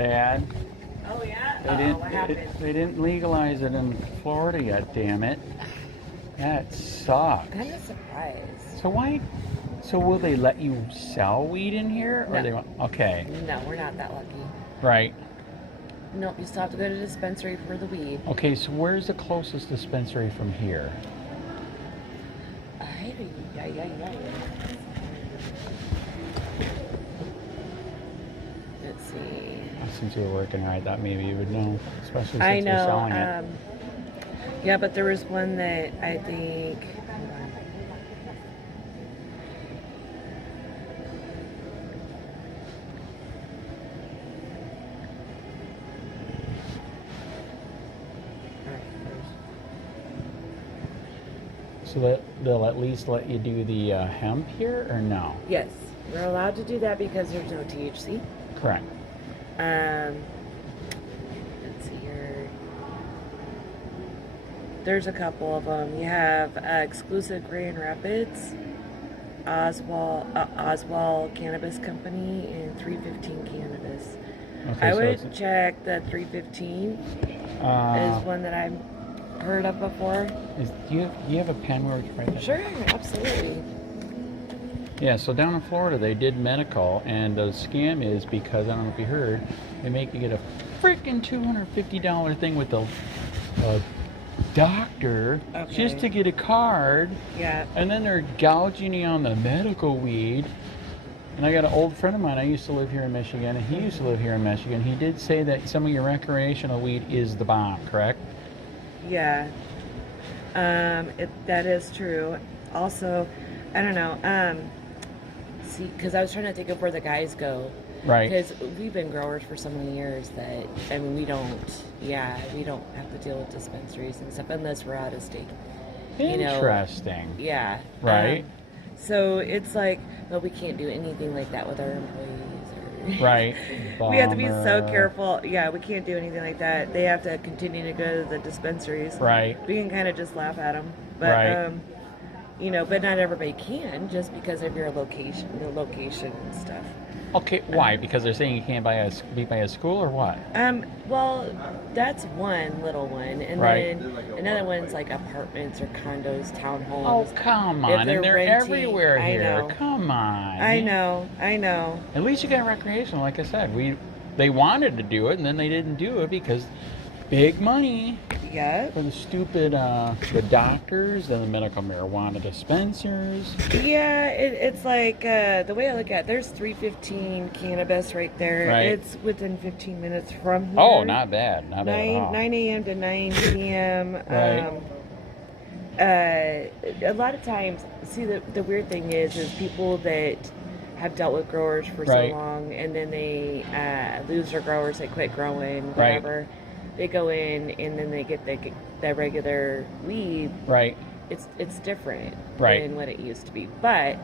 bad. Oh yeah? What happened? They didn't legalize it in Florida yet, damn it. That sucks. I'm kind of surprised. So why? So will they let you sell weed in here? Or No. they won't? Okay. No, we're not that lucky. Right. Nope, you still have to go to the dispensary for the weed. Okay, so where's the closest dispensary from here? Let's see. Since you were working, I thought maybe you would know, especially since I know. you're selling it. Yeah, but there was one that I think. So that they'll at least let you do the hemp here, or no? Yes, we're allowed to do that because there's no THC. Correct. Let's see here. There's a couple of them. You have exclusive Grand Rapids, Oswald Cannabis Company, and 315 Cannabis. Okay, I would check the 315 is one that I've heard of before. Do you have a pen where we can write that? Sure, absolutely. Yeah, so down in Florida they did medical, and the scam is because, I don't know if you heard, they make you get a freaking $250 thing with the doctor just to get a card. Yeah. And then they're gouging you on the medical weed. And I got an old friend of mine, I used to live here in Michigan, and he used to live here in Michigan. He did say that some of your recreational weed is the bomb, correct? Yeah, that is true. Also, I don't know, see, because I was trying to think of where the guys go. Right. Because we've been growers for so many years that, I mean, we don't have to deal with dispensaries and stuff unless we're out of state. Interesting. Yeah. Right. So it's like, no, we can't do anything like that with our employees. Right. We have to be so careful. Yeah, we can't do anything like that. They have to continue to go to the dispensaries. Right. We can kind of just laugh at them. But, right. But not everybody can just because of your location and stuff. Okay, why? Because they're saying you can't be by a school, or what? Well, that's one little one, and then another one's like apartments or condos, townhomes. Oh, come on! And they're everywhere here. I know. Come on. I know. At least you got recreational, like I said. They wanted to do it, and then they didn't do it because big money. Yeah. For the stupid, the doctors and the medical marijuana dispensers. Yeah, it's like, the way I look at it, there's 315 Cannabis right there. Right. It's within 15 minutes from here. Oh, not bad. Not bad at all. 9 a.m. to 9 p.m. Right. A lot of times, see, the weird thing is people that have dealt with growers for so long, and then they lose their growers, they quit growing, whatever. Right. They go in and then they get the regular weed. Right. It's different than what it used to be. But,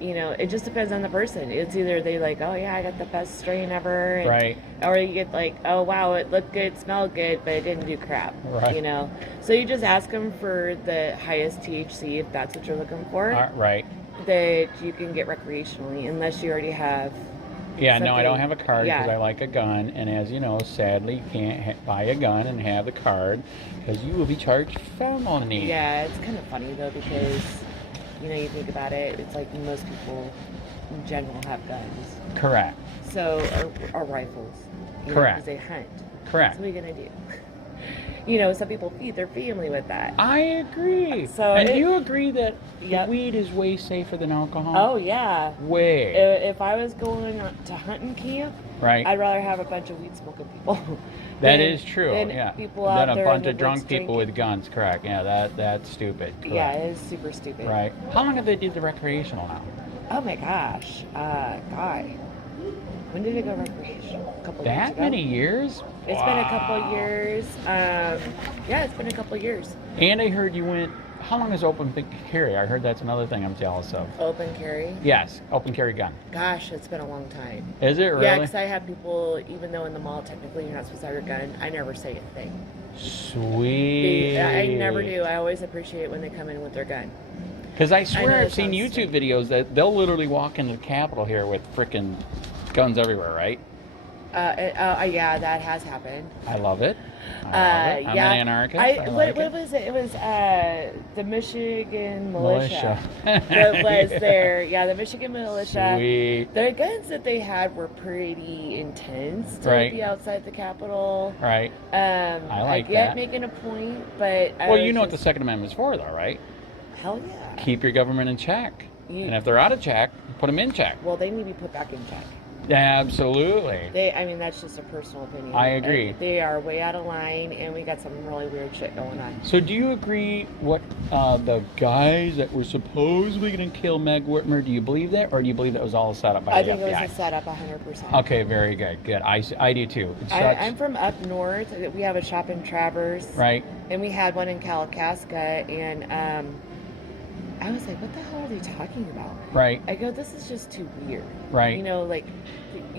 it just depends on the person. It's either they like, oh yeah, I got the best strain ever. And, or you get like, oh wow, it looked good, smelled good, but it didn't do crap. Right. So you just ask them for the highest THC if that's what you're looking for. Right. That you can get recreationally, unless you already have. Yeah, no, I don't have a card because I like a gun, and as you know, sadly, you can't buy a gun and have the card because you will be charged felony. Yeah, it's kind of funny though because, you think about it, it's like most people in general have guns. Correct. So, or rifles. Correct. Because they hunt. Correct. So what are you going to do? Some people feed their family with that. I agree. So and do you agree that weed is way safer than alcohol? Oh, yeah. Way. If I was going to hunting camp, I'd rather have a bunch of weed smoking people. That is true, people out than there a bunch of drunk drinking. people with guns, correct. Yeah, that's stupid. Correct. Yeah, it is super stupid. Right. How long have they did the recreational now? Oh my gosh. God. When did it go recreational? A couple years ago? That many years? It's been a couple years. Yeah, it's been a couple years. And I heard you went, how long is open carry? I heard that's another thing I'm jealous of. Open carry? Yes, open carry gun. Gosh, it's been a long time. Is it really? Yeah, because I have people, even though in the mall technically you're not supposed to have your gun, I never say anything. Sweet. I never do. I always appreciate when they come in with their gun. Because I swear I've seen YouTube videos that they'll literally walk into the Capitol here with frickin' guns everywhere, right? Yeah, that has happened. I love it. I'm an anarchist. What was it? It was the Michigan militia. That was there. Yeah, the Michigan militia. Sweet. The guns that they had were pretty intense to be outside the Capitol. Right. I get making a point, but well, you know what the Second Amendment is for, though, right? Hell yeah. Keep your government in check. And if they're out of check, put them in check. Well, they need to be put back in check. Absolutely. That's just a personal opinion. I agree. They are way out of line, and we got some really weird shit going on. So do you agree what the guys that were supposedly going to kill Meg Whitmer, do you believe that, or do you believe that was all set up by the FBI? I think it was a setup 100%. Okay, very good. Good. I do too. I'm from up north. We have a shop in Traverse. Right. And we had one in Kalakaska, and I was like, what the hell are they talking about? Right. I go, this is just too weird. Right. You know, like,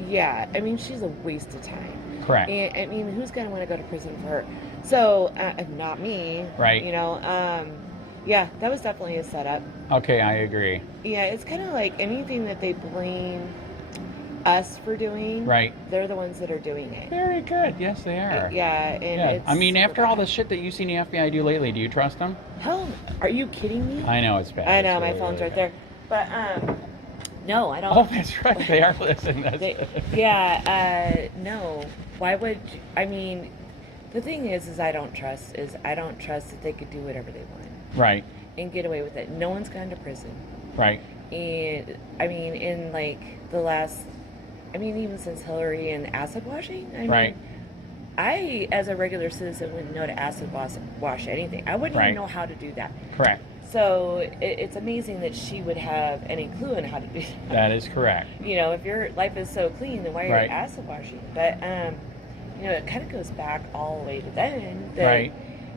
yeah, I mean, she's a waste of time. Correct. And, I mean, who's going to want to go to prison for her? So, not me. Right. You know, yeah, that was definitely a setup. Okay, I agree. Yeah, it's kind of like anything that they blame us for doing. Right. They're the ones that are doing it. Very good. Yes, they are. Yeah, and it's... I mean, after all the shit that you've seen the FBI do lately, do you trust them? Hell, are you kidding me? I know, it's bad. I know, it's my really, phone's really right bad. there. But, no, I don't. Oh, that's right. They are listening. No. Why would... I mean, the thing is I don't trust that they could do whatever they want. Right. And get away with it. No one's gone to prison. Right. And, I mean, in, like, the last... I mean, even since Hillary and acid washing, I mean, I, as a regular citizen, wouldn't know to acid wash anything. I wouldn't even know how to do that. Correct. So it's amazing that she would have any clue on how to do that. That is correct. You know, if your life is so clean, then why are you acid washing? But, you know, it kind of goes back all the way to then. That,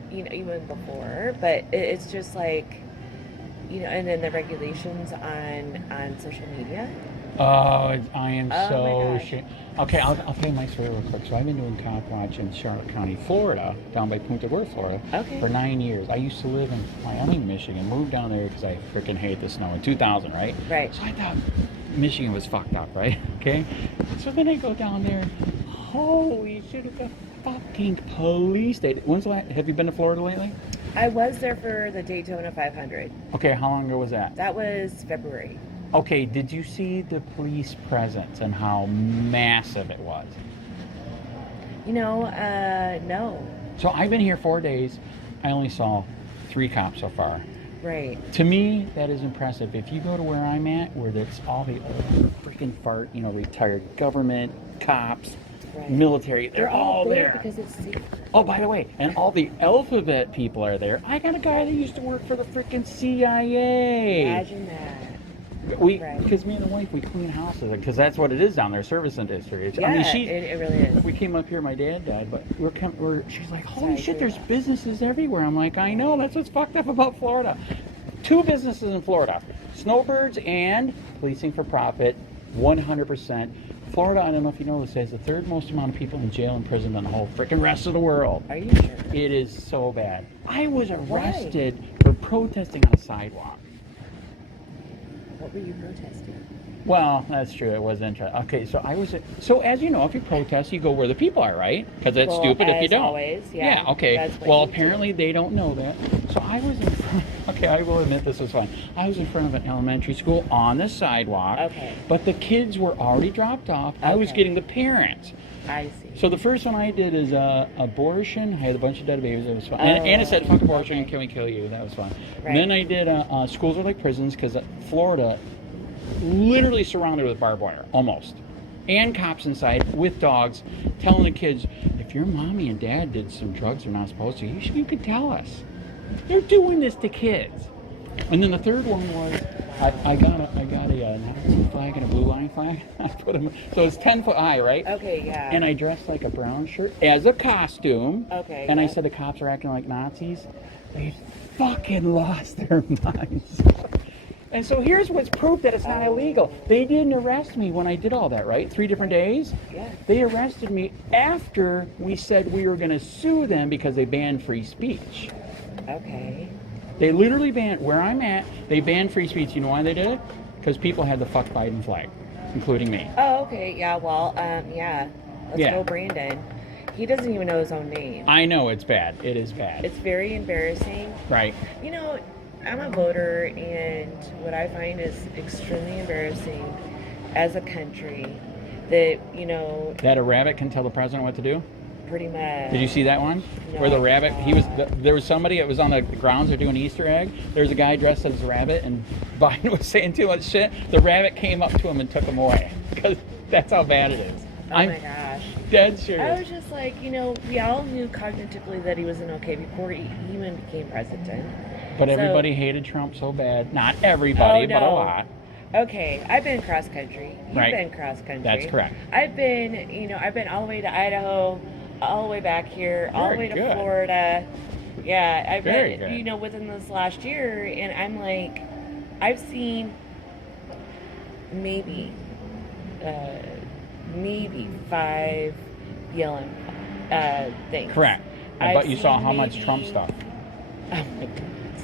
you know, even before. But it's just like, you know, and then the regulations on social media. Oh, I am so ashamed. Okay, I'll tell you my story real quick. So I've been doing Copwatch in Charlotte County, Florida, down by Punta, Florida, for 9 years. I used to live in Wyoming, Michigan, moved down there because I freaking hate the snow in 2000, right? Right. So I thought Michigan was fucked up, right? Okay? So then I go down there, holy shit, it's a fucking police state. Have you been to Florida lately? I was there for the Daytona 500. Okay, how long ago was that? That was February. Okay, did you see the police presence and how massive it was? You know, no. So I've been here 4 days. I only saw 3 cops so far. Right. To me, that is impressive. If you go to where I'm at, where it's all the old freaking retired government, cops, military, they're all there. Because it's safe. Oh, by the way, and all the alphabet people are there. I got a guy that used to work for the freaking CIA. Imagine that. Because me and the wife, we clean houses, because that's what it is down there, service industry. Yeah, I mean, it really is. We came up here, my dad died, but she's like, holy shit, there's businesses everywhere. I'm like, I know, that's what's fucked up about Florida. 2 businesses in Florida, snowbirds and policing for profit, 100%. Florida, I don't know if you know this, has the 3rd most amount of people in jail and prison than the whole freaking rest of the world. Are you sure? It is so bad. I was arrested for protesting on the sidewalk. What were you protesting? Well, that's true. It was interesting. Okay, so as you know, if you protest, you go where the people are, right? Because it's stupid if you don't. Always, yeah. Okay. Well, apparently they don't know that. So I was in front. Okay, I will admit this was fun. I was in front of an elementary school on the sidewalk. Okay. But the kids were already dropped off. Okay. I was getting the parents. I see. So the first one I did is abortion. I had a bunch of dead babies. It was fun. And it said, fuck abortion, can we kill you? That was fun. Right. And then I did schools are like prisons, because Florida literally surrounded with barbed wire, almost. And cops inside with dogs telling the kids, if your mommy and dad did some drugs they're not supposed to, you could tell us. They're doing this to kids. And then the third one was, I got a Nazi flag and a blue line flag. I put them, so it's 10 foot high, right? Okay, yeah. And I dressed like a brown shirt as a costume. Okay. And I said the cops are acting like Nazis. They fucking lost their minds. And so here's what's proof that it's not illegal. They didn't arrest me when I did all that, right? 3 different days? Yeah. They arrested me after we said we were going to sue them because they banned free speech. Okay. They literally banned, where I'm at, they banned free speech. You know why they did it? Because people had the fuck Biden flag, including me. Oh, okay. Yeah, well, yeah. Let's go Brandon. He doesn't even know his own name. I know it's bad. It is bad. It's very embarrassing. Right. You know, I'm a voter, and what I find is extremely embarrassing as a country that, you know... That a rabbit can tell the president what to do? Pretty much. Did you see that one? No, where the rabbit, there was somebody that was on the grounds, they're doing Easter egg. There's a guy dressed as a rabbit, and Biden was saying too much shit. The rabbit came up to him and took him away. Because that's how bad it is. Oh my gosh. Dead serious. I was just like, you know, we all knew cognitively that he wasn't okay before he even became president. But everybody hated Trump so bad. Not everybody, but a lot. Okay, I've been cross country. You've been cross country. That's correct. I've been, you know, I've been all the way to Idaho, all the way back here, all the way to Florida. Yeah, I've been, you know, within this last year, and I'm like, I've seen maybe 5 BLM things. Correct. But you saw how much Trump stuff.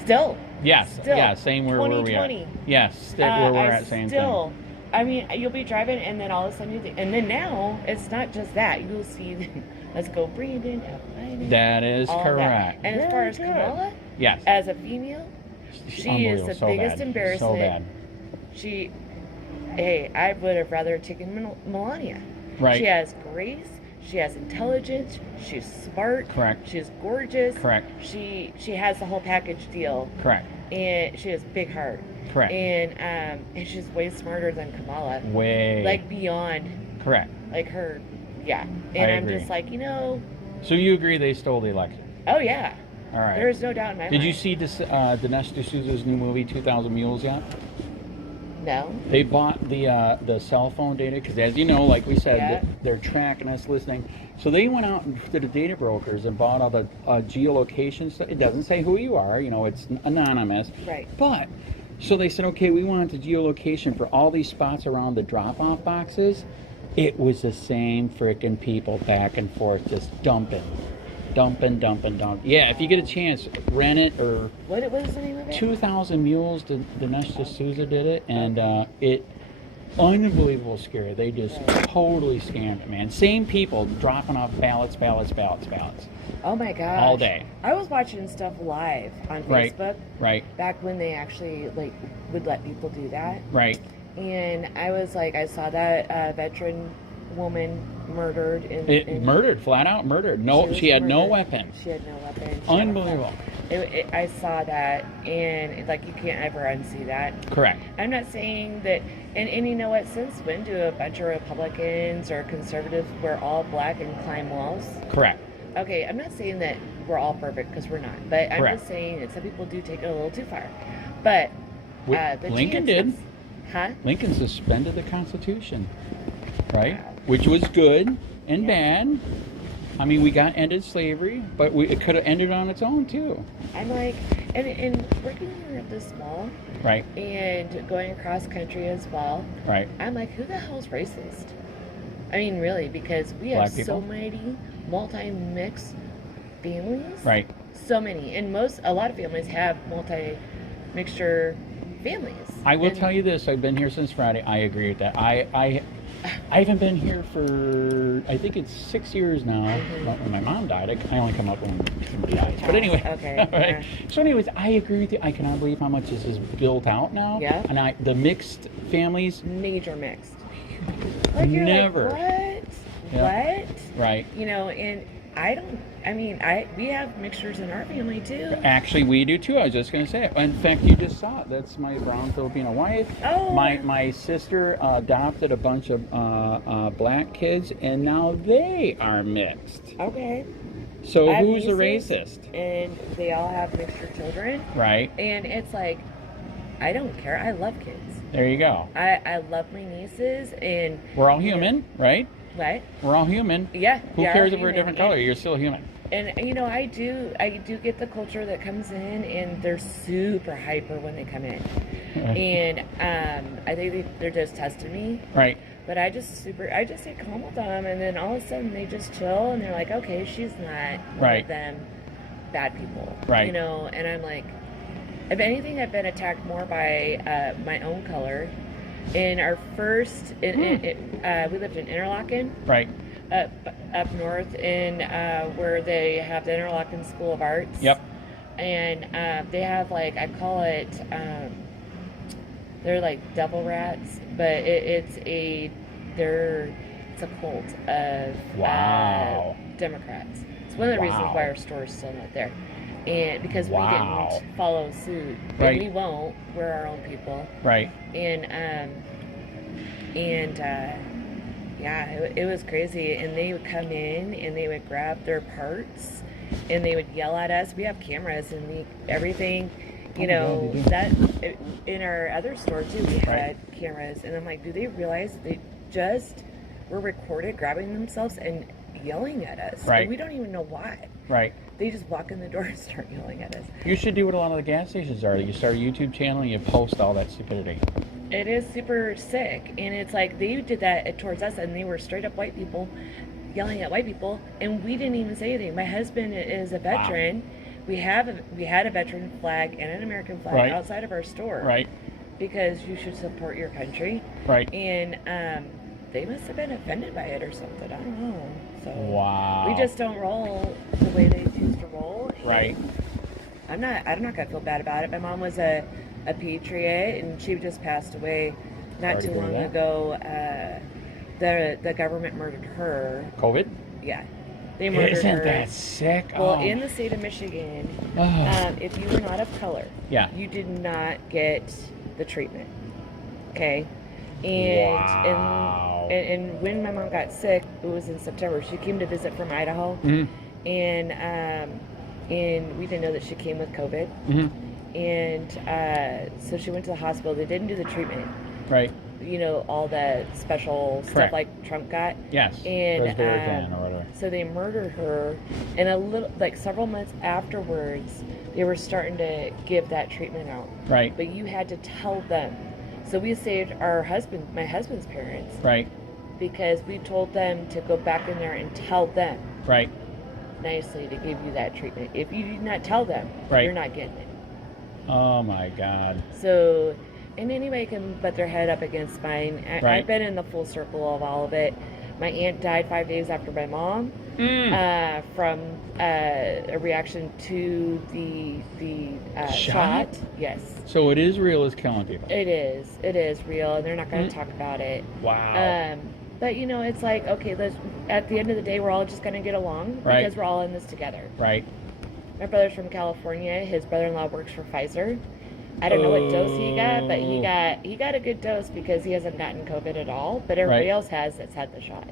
Still. Yes. Still. Yeah. Same where we are. Yes. Where we're at. Same thing. I mean, you'll be driving, and then all of a sudden, and then now it's not just that. You'll see, let's go, Brandon. That is correct. That. And as far as Kamala, yes, as a female, she is the biggest embarrassment. So bad. I would have rather taken Melania. Right. She has grace. She has intelligence. She's smart. Correct. She's gorgeous. Correct. She has the whole package deal. Correct. And she has big heart. Correct. And she's way smarter than Kamala. Way. Like beyond. Correct. Like her. Yeah. And I'm just like, you know. So you agree they stole the election? Oh yeah. All right. There's no doubt in my mind. Did you see Dinesh D'Souza's new movie 2,000 Mules yet? No. They bought the cell phone data because, as you know, like we said, they're tracking us, listening. So they went out to the data brokers and bought all the geolocation stuff. It doesn't say who you are, you know, it's anonymous. Right. But so they said, okay, we want the geolocation for all these spots around the drop-off boxes. It was the same freaking people back and forth, just dumping. Yeah, if you get a chance, rent it or... What was the name of it? 2,000 Mules, Dinesh D'Souza did it, and it... Unbelievable scary. They just totally scammed it, man. Same people dropping off ballots. Oh my gosh. All day. I was watching stuff live on Facebook. Right. Back when they actually, like, would let people do that. Right. And I was like, I saw that veteran woman murdered murdered, flat out murdered. No, she had no weapon. She had no weapon. Unbelievable. I saw that, and like, you can't ever unsee that. Correct. I'm not saying that, and you know what? Since when do a bunch of Republicans or conservatives wear all black and climb walls? Correct. Okay, I'm not saying that we're all perfect, because we're not. But I'm just saying that some people do take it a little too far. But Lincoln did. Huh? Lincoln suspended the Constitution, right? Which was good and bad. I mean, we got ended slavery, but it could have ended on its own too. I'm like, and working here at this mall, right, and going across country as well, right. I'm like, who the hell's racist? I mean, really, because we have so many multi-mixed families, right? So many, and a lot of families have multi-mixture families. I will tell you this: I've been here since Friday. I agree with that. I haven't been here for, I think it's 6 years now. When my mom died, I only come up when somebody dies. But anyway, okay. Right. So anyways, I agree with you. I cannot believe how much this is built out now. Yeah. And the mixed families. Major mixed. Like, never. Like, what? What? Right. You know, and we have mixtures in our family too. Actually, we do too. I was just going to say it. In fact, you just saw it. That's my brown Filipino wife. Oh. My sister adopted a bunch of black kids, and now they are mixed. Okay. So who's the racist? And they all have mixture children. Right. And it's like, I don't care. I love kids. There you go. I love my nieces, and we're all human, right? What? We're all human. Yeah. Who cares if we're a different color? You're still human. And you know, I do get the culture that comes in, and they're super hyper when they come in. And I think they're just testing me. Right. But I just stay calm with them, and then all of a sudden they just chill, and they're like, okay, she's not one of them bad people. Right. You know, and I'm like, if anything, I've been attacked more by my own color. In our first, we lived in Interlaken. Right. up north in where they have the Interlochen School of Arts. Yep. And they have like, I call it, they're like devil rats, but it's a cult of Democrats. It's one of the reasons why our store is still not there. And because we didn't follow suit. Right. We won't. We're our own people. Right. Yeah, it was crazy. And they would come in and they would grab their parts and they would yell at us. We have cameras and everything, you know, that in our other store too, we had cameras. And I'm like, do they realize they just were recorded grabbing themselves and yelling at us? Right. And we don't even know why. Right. They just walk in the door and start yelling at us. You should do what a lot of the gas stations are. You start a YouTube channel and you post all that stupidity. It is super sick. And it's like they did that towards us and they were straight up white people yelling at white people and we didn't even say anything. My husband is a veteran. Wow. We had a veteran flag and an American flag outside of our store. Right. Because you should support your country. Right. And they must have been offended by it or something. I don't know. So we just don't roll the way they choose to roll. Right. I'm not gonna feel bad about it. My mom was a patriot and she just passed away not too long ago. The government murdered her. COVID? Yeah. They murdered her. Isn't that sick? Well, in the state of Michigan, if you were not of color, you did not get the treatment. Okay? And when my mom got sick, it was in September. She came to visit from Idaho, and we didn't know that she came with COVID. And so she went to the hospital. They didn't do the treatment. Right. You know, all the special stuff like Trump got. Yes. And or whatever. so they murdered her, and several months afterwards, they were starting to give that treatment out. Right. But you had to tell them. So we saved my husband's parents. Right. Because we told them to go back in there and tell them. Right. Nicely to give you that treatment. If you did not tell them, you're not getting it. Oh my God. So, and anybody can butt their head up against mine. I've been in the full circle of all of it. My aunt died 5 days after my mom from a reaction to the shot. Yes. So it is real as killing people. It is. It is real, and they're not going to talk about it. Wow. But you know, it's like, okay, at the end of the day, we're all just going to get along because we're all in this together. Right. My brother's from California. His brother-in-law works for Pfizer. I don't know what dose he got, but he got a good dose because he hasn't gotten COVID at all. But everybody else has that's had the shot.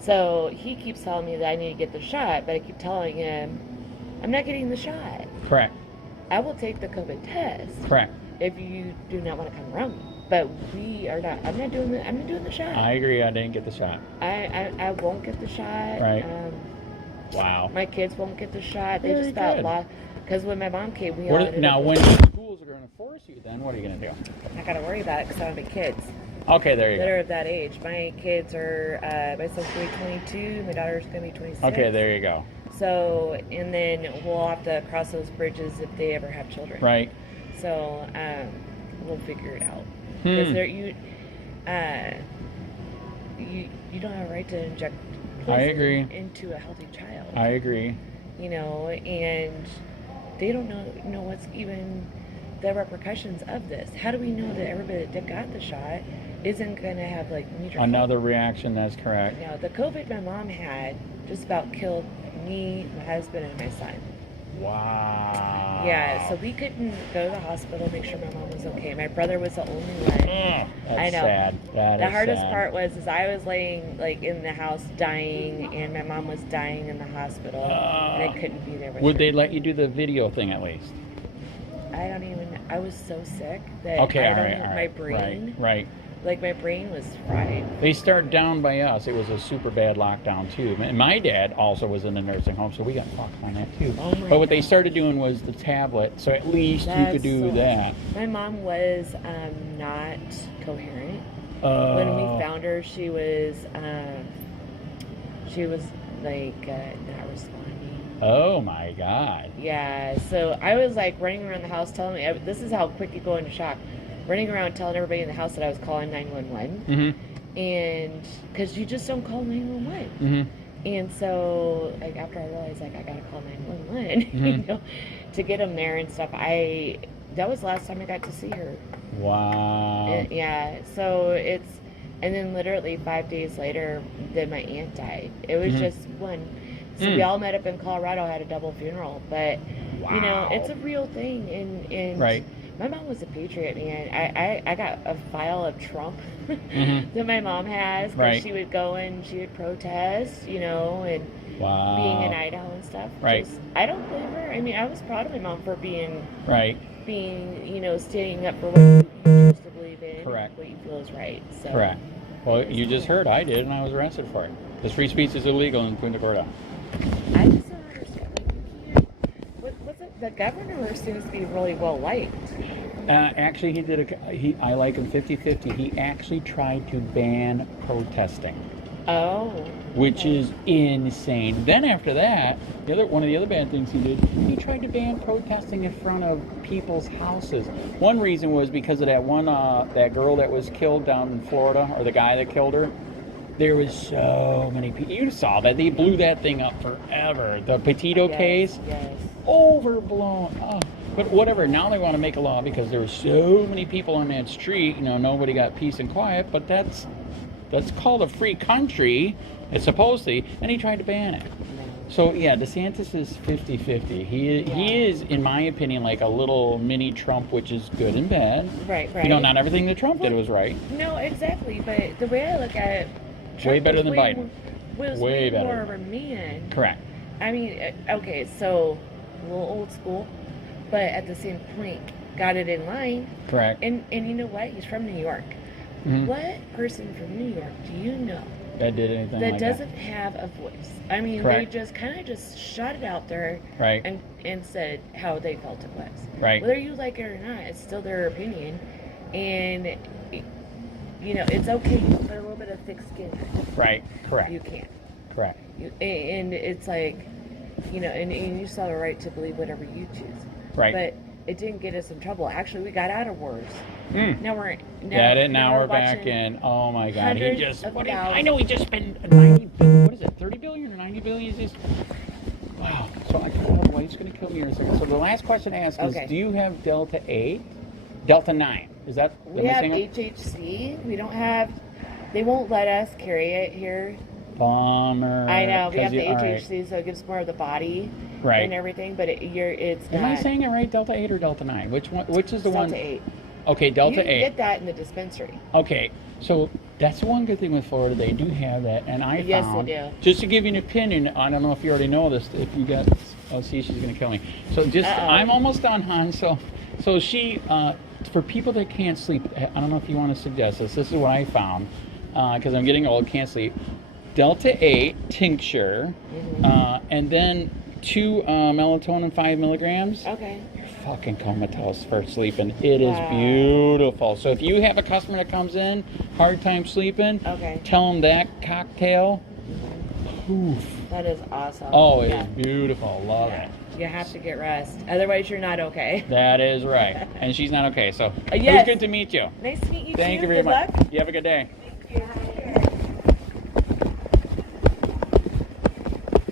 So he keeps telling me that I need to get the shot, but I keep telling him I'm not getting the shot. Correct. I will take the COVID test. Correct. If you do not want to come around me. But we are not. I'm not doing the shot. I agree. I didn't get the shot. I won't get the shot. Right. Wow. My kids won't get the shot. They just got lost. Because when my mom came, we all now when the schools are going to force you, then what are you going to do? I got to worry about it because I don't have kids. Okay, there you go. That are of that age. My kids are. My son's going to be 22. My daughter's going to be 26. Okay, there you go. So, and then we'll have to cross those bridges if they ever have children. Right. So, we'll figure it out. Because you don't have a right to inject poison into a healthy child. I agree. You know, and they don't know what's even the repercussions of this. How do we know that everybody that got the shot isn't going to have like major another reaction? That's correct. No, the COVID my mom had just about killed me, my husband, and my son. Wow. Yeah, so we couldn't go to the hospital, make sure my mom was okay. My brother was the only one. That's I know. Sad. The hardest part was I was laying like in the house dying, and my mom was dying in the hospital, and I couldn't be there with Would her. they let you do the video thing at least? I was so sick that my brain. Right. Like my brain was fried. They started down by us. It was a super bad lockdown too. And my dad also was in the nursing home, so we got fucked on that too. Oh but what they started doing was the tablet, so at least you could do that. My mom was not coherent. When we found her, she was like not responding. Oh my God. Yeah, so I was like running around the house telling this is how quick you go into shock. Running around telling everybody in the house that I was calling 911. and because you just don't call 911. And so, like, after I realized, like, I gotta call 911, you know, to get them there and stuff. That was the last time I got to see her. Wow. And, yeah. So and then literally 5 days later, then my aunt died. It was just one. So we all met up in Colorado, had a double funeral, but you know, it's a real thing. And right. My mom was a patriot, man. I got a file of Trump that my mom has, because she would go and she would protest, you know, and being in Idaho and stuff. Right. I don't blame her. I mean, I was proud of my mom for being, you know, standing up for what you choose to believe in, correct, what you feel is right. So. Correct. Well, you just heard I did, and I was arrested for it. Because free speech is illegal in Punta Gorda. I just don't understand. What's it? The governor seems to be really well liked. Actually, I like him 50-50. He actually tried to ban protesting. Oh. Which is insane. Then after that, one of the other bad things he did, he tried to ban protesting in front of people's houses. One reason was because of that one, that girl that was killed down in Florida, or the guy that killed her. There was so many people. You saw that. They blew that thing up forever. The Petito case. Yes. Overblown. Oh. But whatever, now they want to make a law because there were so many people on that street, you know, nobody got peace and quiet, but that's called a free country. It's supposed to, and he tried to ban it. So yeah, DeSantis is 50-50. He is, in my opinion, like a little mini Trump, which is good and bad. Right. You know, not everything that Trump did was right. No, exactly. But the way I look at it, Trump way better than Biden. Was way better. More of a man. Correct. I mean, okay, so a little old school, but at the same point, got it in line. Correct. And you know what? He's from New York. What person from New York do you know that did anything that like doesn't have a voice? I mean, correct, they just kind of just shot it out there, right, and said how they felt it was. Right. Whether you like it or not, it's still their opinion, and you know, it's okay to put a little bit of thick skin. Right. Correct. You can. Correct. And it's like, you know, and you still have a right to believe whatever you choose. Right. But it didn't get us in trouble. Actually, we got out of wars. Now we're back in. Oh my God! He just. I know he just spent 30 billion or 90 billion? Just, wow. So he's going to kill me in a second. So the last question I ask is, do you have Delta 8, Delta 9? Is that we have HHC? We don't have. They won't let us carry it here. Bummer. I know. We have the HHC, so it gives more of the body. Right. And everything, but it's not. Am I saying it right? Delta 8 or Delta 9? Which is the one? Delta 8. Okay, Delta 8. You can get that in the dispensary. Okay, so that's the one good thing with Florida. They do have that, and I found, they do. Just to give you an opinion, I don't know if you already know this, if you got, see, she's going to kill me. So I'm almost done, hon. So she, for people that can't sleep, I don't know if you want to suggest this. This is what I found, because I'm getting old, can't sleep. Delta 8 tincture, and then 2 melatonin 5 milligrams. Okay. You're fucking comatose for sleeping. It is beautiful. So if you have a customer that comes in, hard time sleeping, tell them that cocktail. Poof. That is awesome. Oh, it is beautiful. Love it. You have to get rest. Otherwise, you're not okay. That is right. And she's not okay. So it was good to meet you. Nice to meet you. Thank you very much. You have a good day.